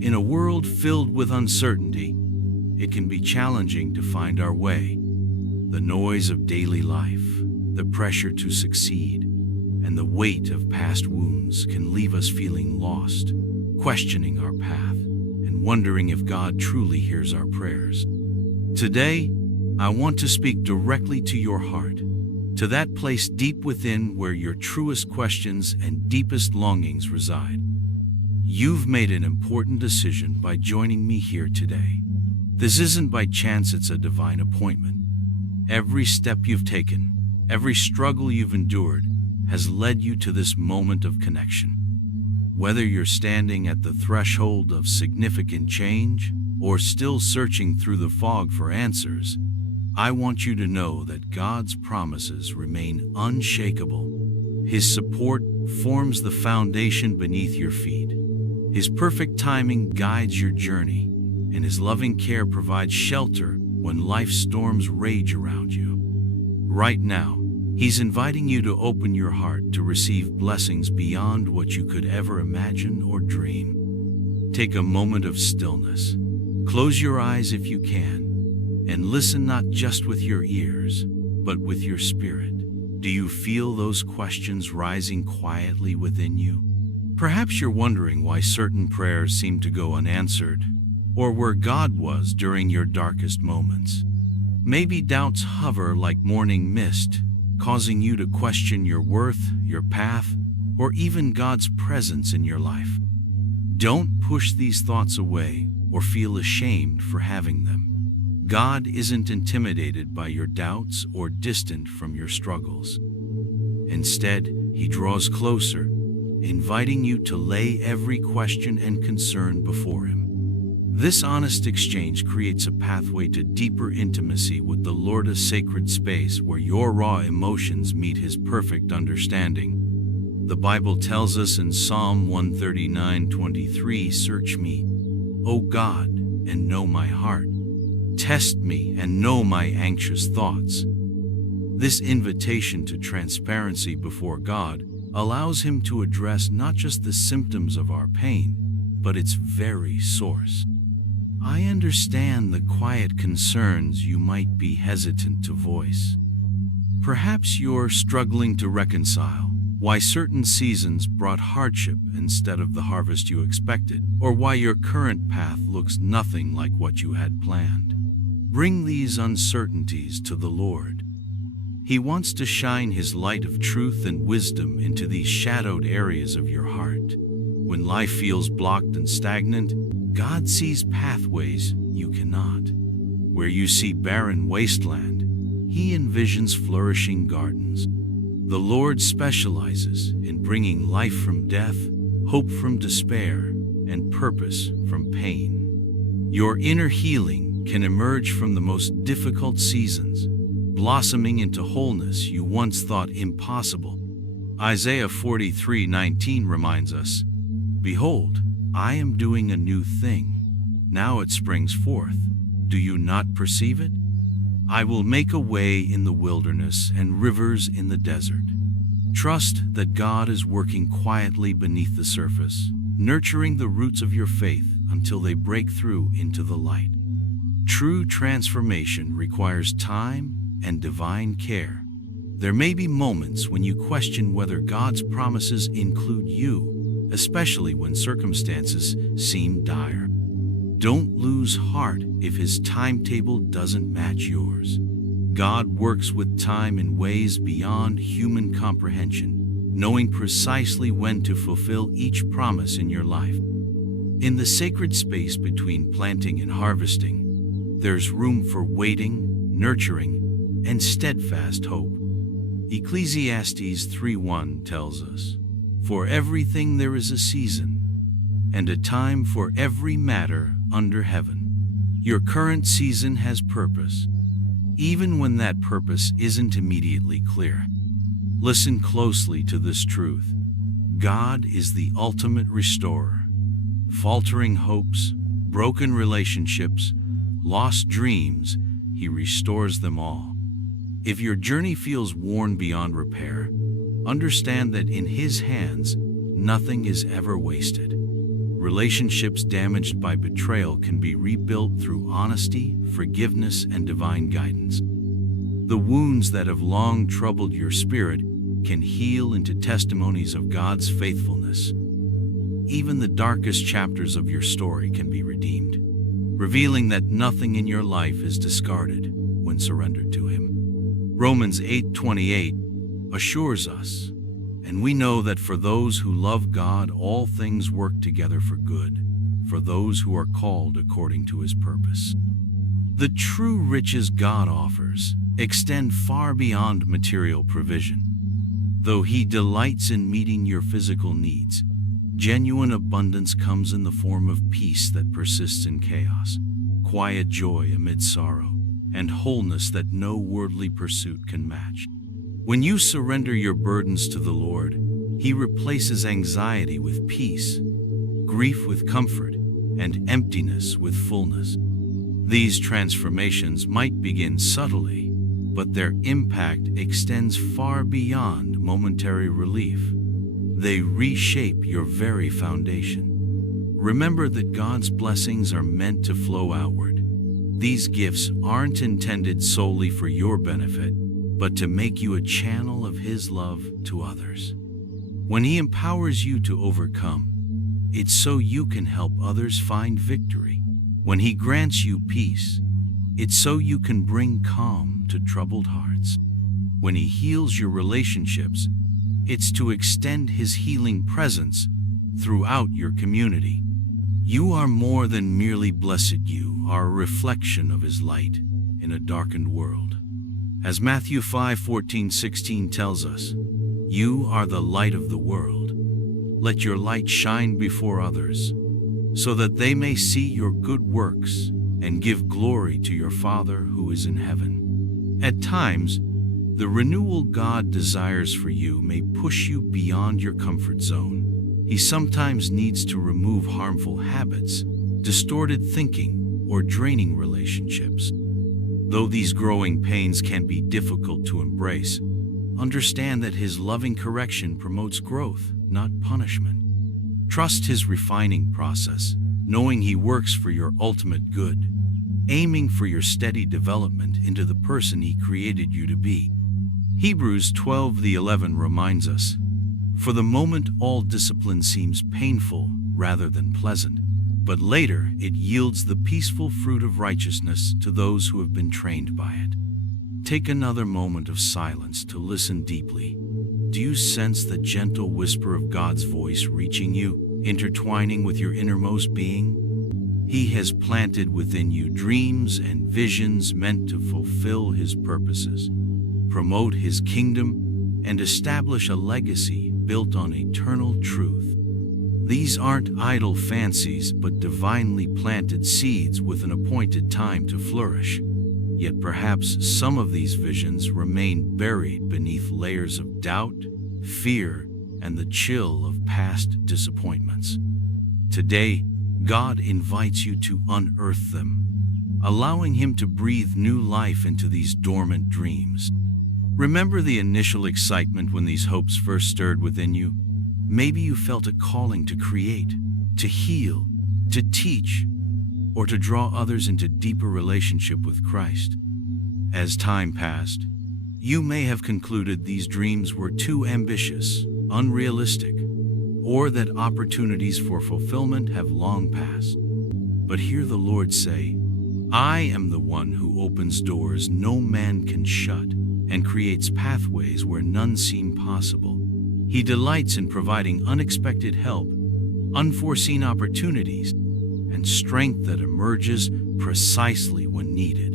In a world filled with uncertainty, it can be challenging to find our way. The noise of daily life, the pressure to succeed, and the weight of past wounds can leave us feeling lost, questioning our path, and wondering if God truly hears our prayers. Today, I want to speak directly to your heart, to that place deep within where your truest questions and deepest longings reside. You've made an important decision by joining me here today. This isn't by chance, it's a divine appointment. Every step you've taken, every struggle you've endured, has led you to this moment of connection. Whether you're standing at the threshold of significant change or still searching through the fog for answers, I want you to know that God's promises remain unshakable. His support forms the foundation beneath your feet. His perfect timing guides your journey, and His loving care provides shelter when life's storms rage around you. Right now, He's inviting you to open your heart to receive blessings beyond what you could ever imagine or dream. Take a moment of stillness. Close your eyes if you can, and listen not just with your ears, but with your spirit. Do you feel those questions rising quietly within you? Perhaps you're wondering why certain prayers seem to go unanswered, or where God was during your darkest moments. Maybe doubts hover like morning mist, causing you to question your worth, your path, or even God's presence in your life. Don't push these thoughts away or feel ashamed for having them. God isn't intimidated by your doubts or distant from your struggles. Instead, He draws closer, inviting you to lay every question and concern before Him. This honest exchange creates a pathway to deeper intimacy with the Lord, a sacred space where your raw emotions meet His perfect understanding. The Bible tells us in Psalm 139:23, "Search me, O God, and know my heart. Test me and know my anxious thoughts." This invitation to transparency before God allows Him to address not just the symptoms of our pain, but its very source. I understand the quiet concerns you might be hesitant to voice. Perhaps you're struggling to reconcile why certain seasons brought hardship instead of the harvest you expected, or why your current path looks nothing like what you had planned. Bring these uncertainties to the Lord. He wants to shine His light of truth and wisdom into these shadowed areas of your heart. When life feels blocked and stagnant, God sees pathways you cannot. Where you see barren wasteland, He envisions flourishing gardens. The Lord specializes in bringing life from death, hope from despair, and purpose from pain. Your inner healing can emerge from the most difficult seasons, blossoming into wholeness you once thought impossible. Isaiah 43:19 reminds us, "Behold, I am doing a new thing. Now it springs forth. Do you not perceive it? I will make a way in the wilderness and rivers in the desert." Trust that God is working quietly beneath the surface, nurturing the roots of your faith until they break through into the light. True transformation requires time and divine care. There may be moments when you question whether God's promises include you, especially when circumstances seem dire. Don't lose heart if His timetable doesn't match yours. God works with time in ways beyond human comprehension, knowing precisely when to fulfill each promise in your life. In the sacred space between planting and harvesting, there's room for waiting, nurturing, and steadfast hope. Ecclesiastes 3:1 tells us, "For everything there is a season, and a time for every matter under heaven." Your current season has purpose, even when that purpose isn't immediately clear. Listen closely to this truth. God is the ultimate restorer. Faltering hopes, broken relationships, lost dreams, He restores them all. If your journey feels worn beyond repair, understand that in His hands, nothing is ever wasted. Relationships damaged by betrayal can be rebuilt through honesty, forgiveness, and divine guidance. The wounds that have long troubled your spirit can heal into testimonies of God's faithfulness. Even the darkest chapters of your story can be redeemed, revealing that nothing in your life is discarded when surrendered to Him. Romans 8:28 assures us, "And we know that for those who love God, all things work together for good, for those who are called according to His purpose." The true riches God offers extend far beyond material provision. Though He delights in meeting your physical needs, genuine abundance comes in the form of peace that persists in chaos, quiet joy amid sorrow, and wholeness that no worldly pursuit can match. When you surrender your burdens to the Lord, He replaces anxiety with peace, grief with comfort, and emptiness with fullness. These transformations might begin subtly, but their impact extends far beyond momentary relief. They reshape your very foundation. Remember that God's blessings are meant to flow outward. These gifts aren't intended solely for your benefit, but to make you a channel of His love to others. When He empowers you to overcome, it's so you can help others find victory. When He grants you peace, it's so you can bring calm to troubled hearts. When He heals your relationships, it's to extend His healing presence throughout your community. You are more than merely blessed. You are a reflection of His light in a darkened world. As Matthew 5:14-16 tells us, "You are the light of the world. Let your light shine before others, so that they may see your good works and give glory to your Father who is in heaven." At times, the renewal God desires for you may push you beyond your comfort zone. He sometimes needs to remove harmful habits, distorted thinking, or draining relationships. Though these growing pains can be difficult to embrace, understand that His loving correction promotes growth, not punishment. Trust His refining process, knowing He works for your ultimate good, aiming for your steady development into the person He created you to be. Hebrews 12:11 reminds us, "For the moment all discipline seems painful rather than pleasant, but later it yields the peaceful fruit of righteousness to those who have been trained by it." Take another moment of silence to listen deeply. Do you sense the gentle whisper of God's voice reaching you, intertwining with your innermost being? He has planted within you dreams and visions meant to fulfill His purposes, promote His kingdom, and establish a legacy built on eternal truth. These aren't idle fancies, but divinely planted seeds with an appointed time to flourish. Yet perhaps some of these visions remain buried beneath layers of doubt, fear, and the chill of past disappointments. Today, God invites you to unearth them, allowing Him to breathe new life into these dormant dreams. Remember the initial excitement when these hopes first stirred within you? Maybe you felt a calling to create, to heal, to teach, or to draw others into deeper relationship with Christ. As time passed, you may have concluded these dreams were too ambitious, unrealistic, or that opportunities for fulfillment have long passed. But hear the Lord say, "I am the one who opens doors no man can shut and creates pathways where none seem possible." He delights in providing unexpected help, unforeseen opportunities, and strength that emerges precisely when needed.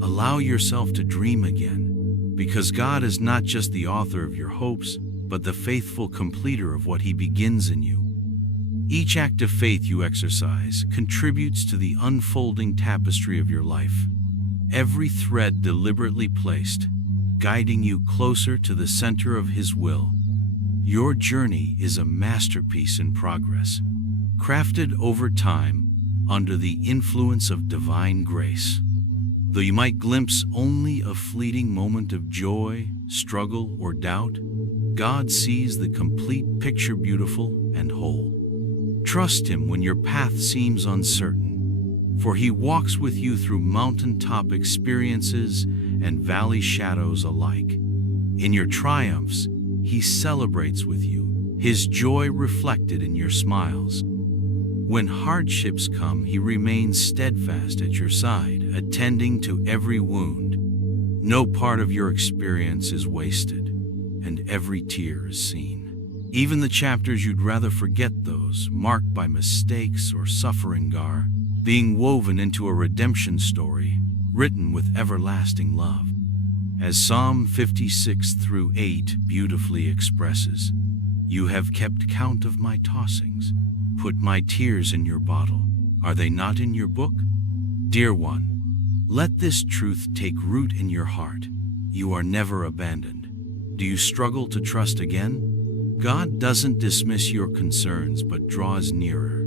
Allow yourself to dream again, because God is not just the author of your hopes, but the faithful completer of what He begins in you. Each act of faith you exercise contributes to the unfolding tapestry of your life. Every thread deliberately placed, guiding you closer to the center of His will. Your journey is a masterpiece in progress, crafted over time under the influence of divine grace. Though you might glimpse only a fleeting moment of joy, struggle, or doubt, God sees the complete picture, beautiful and whole. Trust Him when your path seems uncertain, for He walks with you through mountaintop experiences and valley shadows alike. In your triumphs, He celebrates with you, His joy reflected in your smiles. When hardships come, He remains steadfast at your side, attending to every wound. No part of your experience is wasted, and every tear is seen. Even the chapters you'd rather forget, those marked by mistakes or suffering, are being woven into a redemption story written with everlasting love. As Psalm 56:8 beautifully expresses, "You have kept count of my tossings, put my tears in your bottle. Are they not in your book?" Dear one, let this truth take root in your heart. You are never abandoned. Do you struggle to trust again? God doesn't dismiss your concerns but draws nearer,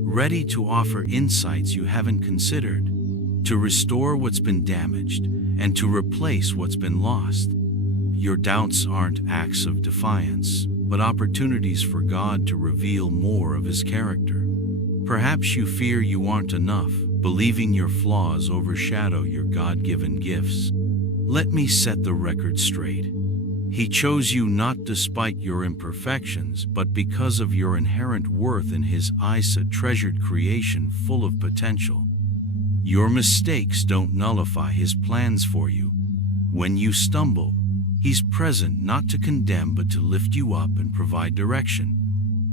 ready to offer insights you haven't considered, to restore what's been damaged and to replace what's been lost. Your doubts aren't acts of defiance, but opportunities for God to reveal more of His character. Perhaps you fear you aren't enough, believing your flaws overshadow your God-given gifts. Let me set the record straight. He chose you not despite your imperfections, but because of your inherent worth in His eyes, a treasured creation full of potential. Your mistakes don't nullify His plans for you. When you stumble, He's present not to condemn but to lift you up and provide direction.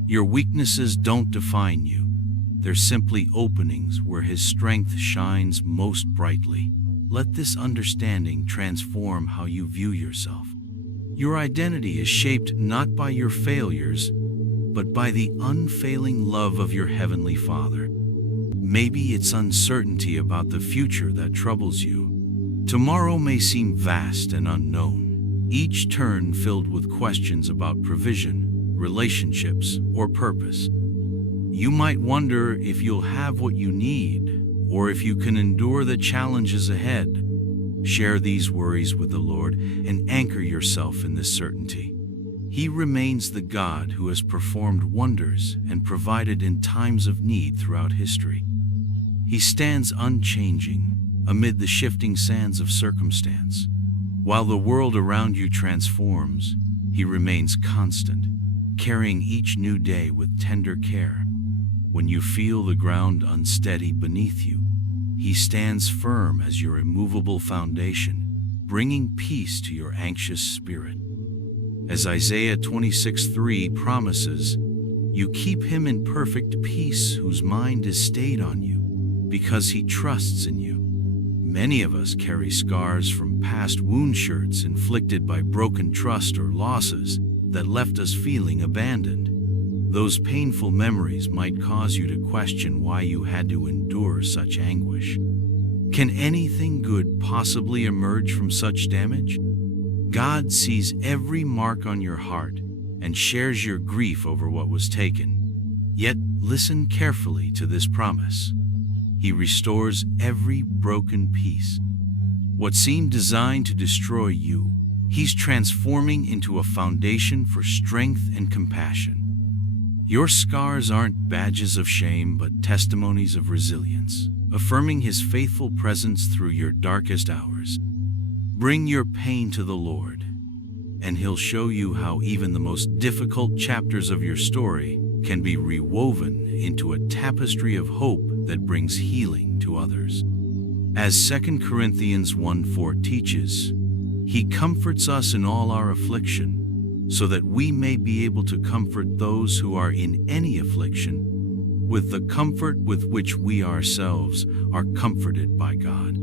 Your weaknesses don't define you. They're simply openings where His strength shines most brightly. Let this understanding transform how you view yourself. Your identity is shaped not by your failures, but by the unfailing love of your Heavenly Father. Maybe it's uncertainty about the future that troubles you. Tomorrow may seem vast and unknown, each turn filled with questions about provision, relationships, or purpose. You might wonder if you'll have what you need, or if you can endure the challenges ahead. Share these worries with the Lord and anchor yourself in this certainty. He remains the God who has performed wonders and provided in times of need throughout history. He stands unchanging amid the shifting sands of circumstance. While the world around you transforms, He remains constant, carrying each new day with tender care. When you feel the ground unsteady beneath you, He stands firm as your immovable foundation, bringing peace to your anxious spirit. As Isaiah 26:3 promises, you keep Him in perfect peace whose mind is stayed on you, because He trusts in you. Many of us carry scars from past wound shirts inflicted by broken trust or losses that left us feeling abandoned. Those painful memories might cause you to question why you had to endure such anguish. Can anything good possibly emerge from such damage? God sees every mark on your heart and shares your grief over what was taken. Yet listen carefully to this promise. He restores every broken piece. What seemed designed to destroy you, He's transforming into a foundation for strength and compassion. Your scars aren't badges of shame, but testimonies of resilience, affirming His faithful presence through your darkest hours. Bring your pain to the Lord, and He'll show you how even the most difficult chapters of your story can be rewoven into a tapestry of hope that brings healing to others. As 2 Corinthians 1:4 teaches, He comforts us in all our affliction, so that we may be able to comfort those who are in any affliction with the comfort with which we ourselves are comforted by God.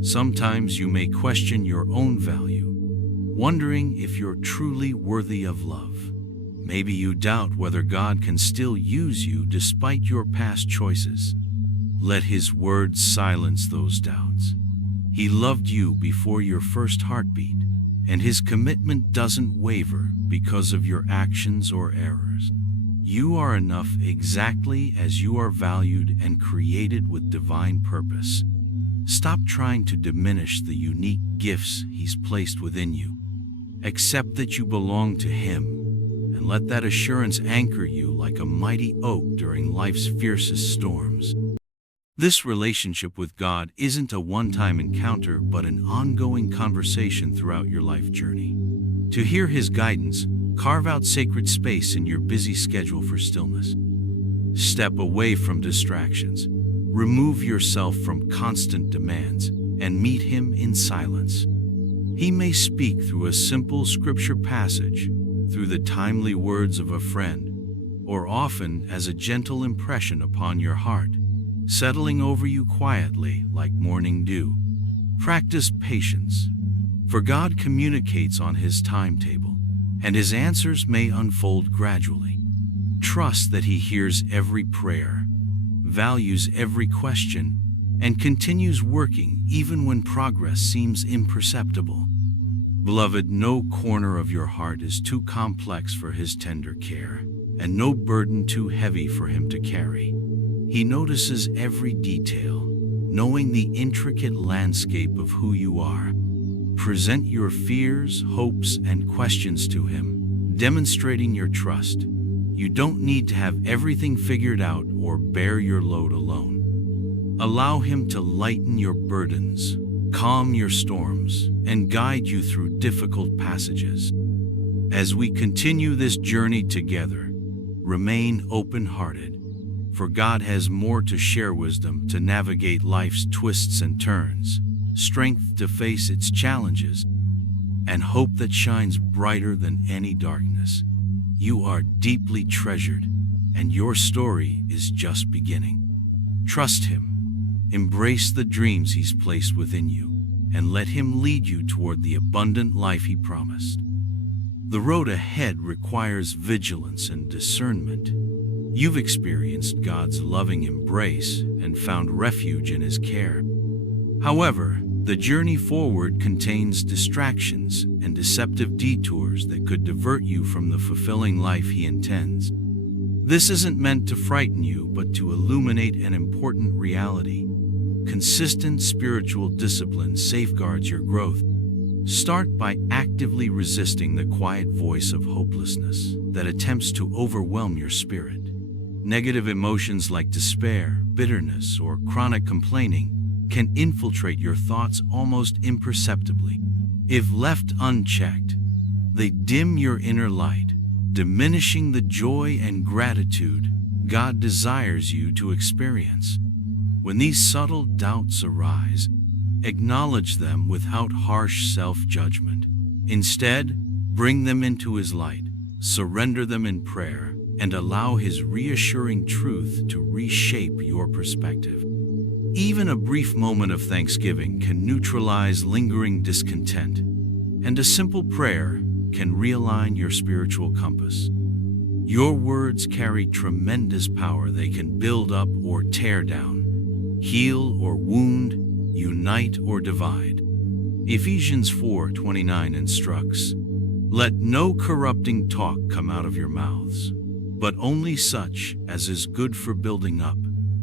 Sometimes you may question your own value, wondering if you're truly worthy of love. Maybe you doubt whether God can still use you despite your past choices. Let His words silence those doubts. He loved you before your first heartbeat, and His commitment doesn't waver because of your actions or errors. You are enough exactly as you are, valued and created with divine purpose. Stop trying to diminish the unique gifts He's placed within you. Accept that you belong to Him, and let that assurance anchor you like a mighty oak during life's fiercest storms. This relationship with God isn't a one-time encounter, but an ongoing conversation throughout your life journey. To hear His guidance, carve out sacred space in your busy schedule for stillness. Step away from distractions. Remove yourself from constant demands and meet Him in silence. He may speak through a simple scripture passage, through the timely words of a friend, or often as a gentle impression upon your heart, settling over you quietly like morning dew. Practice patience, for God communicates on His timetable, and His answers may unfold gradually. Trust that He hears every prayer, values every question, and continues working even when progress seems imperceptible. Beloved, no corner of your heart is too complex for His tender care, and no burden too heavy for Him to carry. He notices every detail, knowing the intricate landscape of who you are. Present your fears, hopes, and questions to Him, demonstrating your trust. You don't need to have everything figured out or bear your load alone. Allow Him to lighten your burdens, calm your storms, and guide you through difficult passages. As we continue this journey together, remain open-hearted, for God has more to share: wisdom to navigate life's twists and turns, strength to face its challenges, and hope that shines brighter than any darkness. You are deeply treasured, and your story is just beginning. Trust Him, embrace the dreams He's placed within you, and let Him lead you toward the abundant life He promised. The road ahead requires vigilance and discernment. You've experienced God's loving embrace and found refuge in His care. However, the journey forward contains distractions and deceptive detours that could divert you from the fulfilling life He intends. This isn't meant to frighten you, but to illuminate an important reality. Consistent spiritual discipline safeguards your growth. Start by actively resisting the quiet voice of hopelessness that attempts to overwhelm your spirit. Negative emotions like despair, bitterness, or chronic complaining can infiltrate your thoughts almost imperceptibly. If left unchecked, they dim your inner light, diminishing the joy and gratitude God desires you to experience. When these subtle doubts arise, acknowledge them without harsh self-judgment. Instead, bring them into His light, surrender them in prayer, and allow His reassuring truth to reshape your perspective. Even a brief moment of thanksgiving can neutralize lingering discontent, and a simple prayer can realign your spiritual compass. Your words carry tremendous power. They can build up or tear down, heal or wound, unite or divide. Ephesians 4:29 instructs, "Let no corrupting talk come out of your mouths, but only such as is good for building up,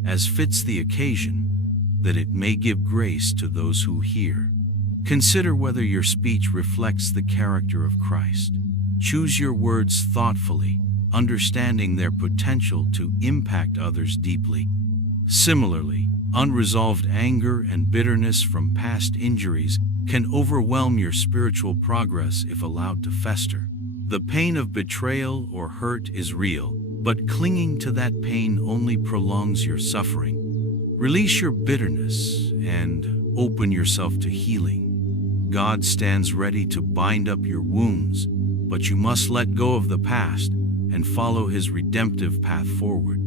as fits the occasion, that it may give grace to those who hear." Consider whether your speech reflects the character of Christ. Choose your words thoughtfully, understanding their potential to impact others deeply. Similarly, unresolved anger and bitterness from past injuries can overwhelm your spiritual progress if allowed to fester. The pain of betrayal or hurt is real, but clinging to that pain only prolongs your suffering. Release your bitterness and open yourself to healing. God stands ready to bind up your wounds, but you must let go of the past and follow His redemptive path forward.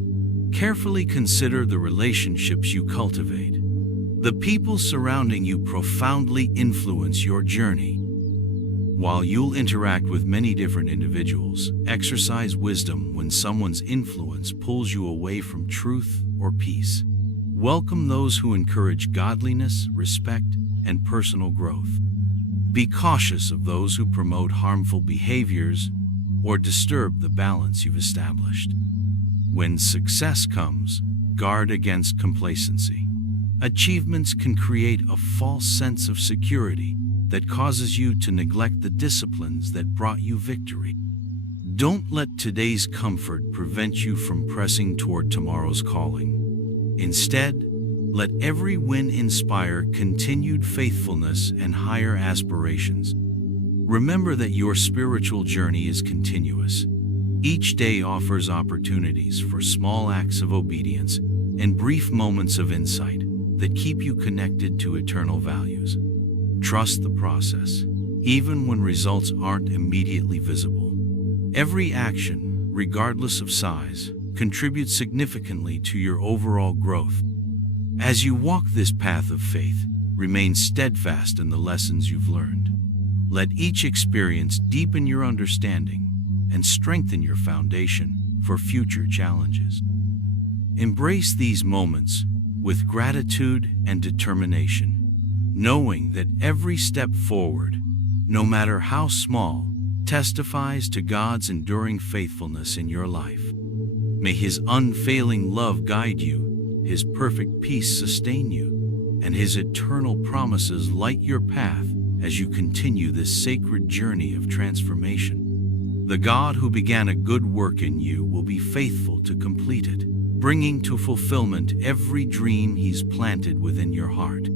Carefully consider the relationships you cultivate. The people surrounding you profoundly influence your journey. While you'll interact with many different individuals, exercise wisdom when someone's influence pulls you away from truth or peace. Welcome those who encourage godliness, respect, and personal growth. Be cautious of those who promote harmful behaviors or disturb the balance you've established. When success comes, guard against complacency. Achievements can create a false sense of security that causes you to neglect the disciplines that brought you victory. Don't let today's comfort prevent you from pressing toward tomorrow's calling. Instead, let every win inspire continued faithfulness and higher aspirations. Remember that your spiritual journey is continuous. Each day offers opportunities for small acts of obedience and brief moments of insight that keep you connected to eternal values. Trust the process, even when results aren't immediately visible. Every action, regardless of size, contributes significantly to your overall growth. As you walk this path of faith, remain steadfast in the lessons you've learned. Let each experience deepen your understanding and strengthen your foundation for future challenges. Embrace these moments with gratitude and determination, knowing that every step forward, no matter how small, testifies to God's enduring faithfulness in your life. May His unfailing love guide you, His perfect peace sustain you, and His eternal promises light your path as you continue this sacred journey of transformation. The God who began a good work in you will be faithful to complete it, bringing to fulfillment every dream He's planted within your heart.